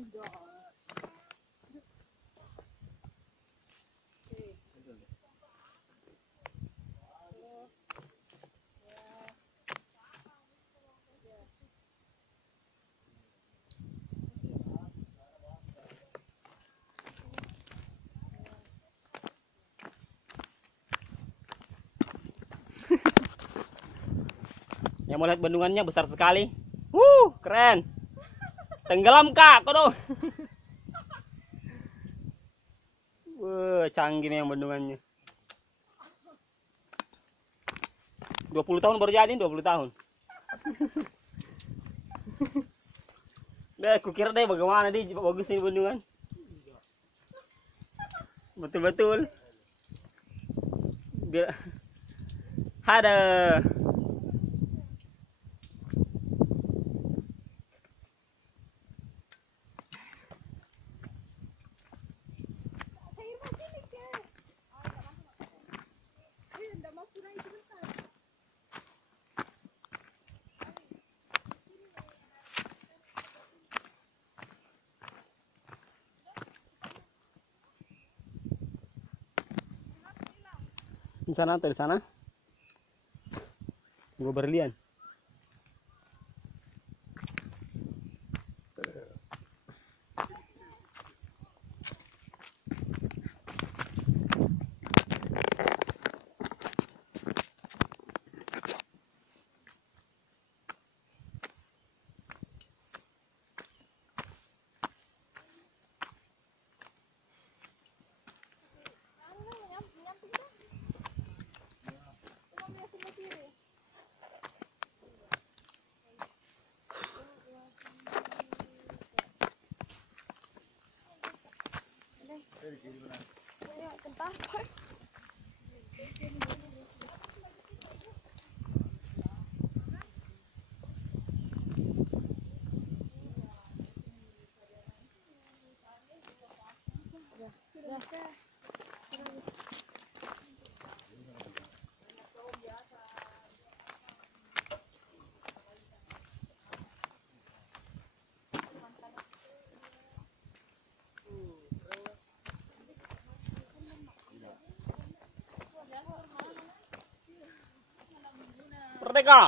Yang mau lihat bendungannya besar sekali. Keren. Tenggelam kak, kono. Canggih yang bendungannya. 20 tahun baru jadi, 20 tahun. Deh, kukira deh bagaimana nih bagus ini bendungan. Betul-betul. Ada. Di sana atau di sana? Gue berlian. Merdeka.